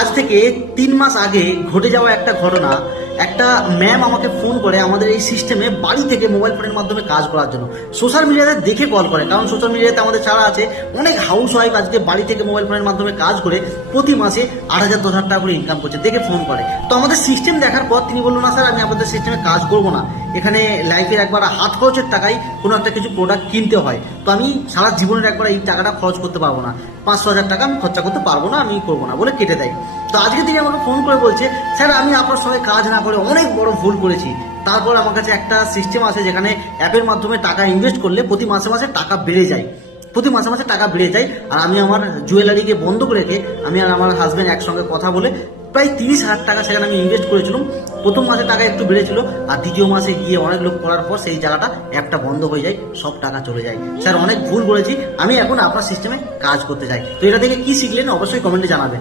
আজ থেকে 3 মাস আগে ঘটে যাওয়া একটা ঘটনা। একটা ম্যাম আমাকে ফোন করে আমাদের এই সিস্টেমে বাড়ি থেকে মোবাইল ফোনের মাধ্যমে কাজ করার জন্য সোশ্যাল মিডিয়াতে দেখে কল করে, কারণ সোশ্যাল মিডিয়াতে আমাদের ছাড়া আছে। অনেক হাউস ওয়াইফ আজকে বাড়ি থেকে মোবাইল ফোনের মাধ্যমে কাজ করে প্রতি মাসে 8,000 10,000 টাকা করে ইনকাম করছে, দেখে ফোন করে। তো আমাদের সিস্টেম দেখার পর তিনি বললো, না স্যার আমি আপনাদের সিস্টেমে কাজ করবো না, এখানে লাইফের একবার হাত খরচের টাকায় কোনো একটা কিছু প্রোডাক্ট কিনতে হয়, তো আমি সারা জীবনের একবার এই টাকাটা খরচ করতে পারবো না, 500,000 টাকা আমি খরচা করতে পারবো না, আমি করবো না বলে কেটে দেয়। তো আজকে তিনি আমাকে ফোন করে বলছে, স্যার আমি আপনার সঙ্গে কাজ না করে অনেক বড় ভুল করেছি। তারপর আমার কাছে একটা সিস্টেম আছে যেখানে অ্যাপের মাধ্যমে টাকা ইনভেস্ট করলে প্রতি মাসে মাসে টাকা বেড়ে যায়, প্রতি মাসে মাসে টাকা বেড়ে যায়। আর আমি আমার জুয়েলারিকে বন্ধ করে রেখে আমি আর আমার হাজব্যান্ড একসঙ্গে কথা বলে প্রায় 30,000 টাকা সেখানে আমি ইনভেস্ট করেছিলাম। প্রথম মাসে টাকা একটু বেড়েছিল, আর দ্বিতীয় মাসে গিয়ে অনেক লোক করার পর সেই জায়গাটা অ্যাপটা বন্ধ হয়ে যায়, সব টাকা চলে যায়। স্যার অনেক ভুল করেছি, আমি এখন আপনার সিস্টেমে কাজ করতে চাই। তো এটা থেকে কি শিখলেন অবশ্যই কমেন্টে জানাবেন।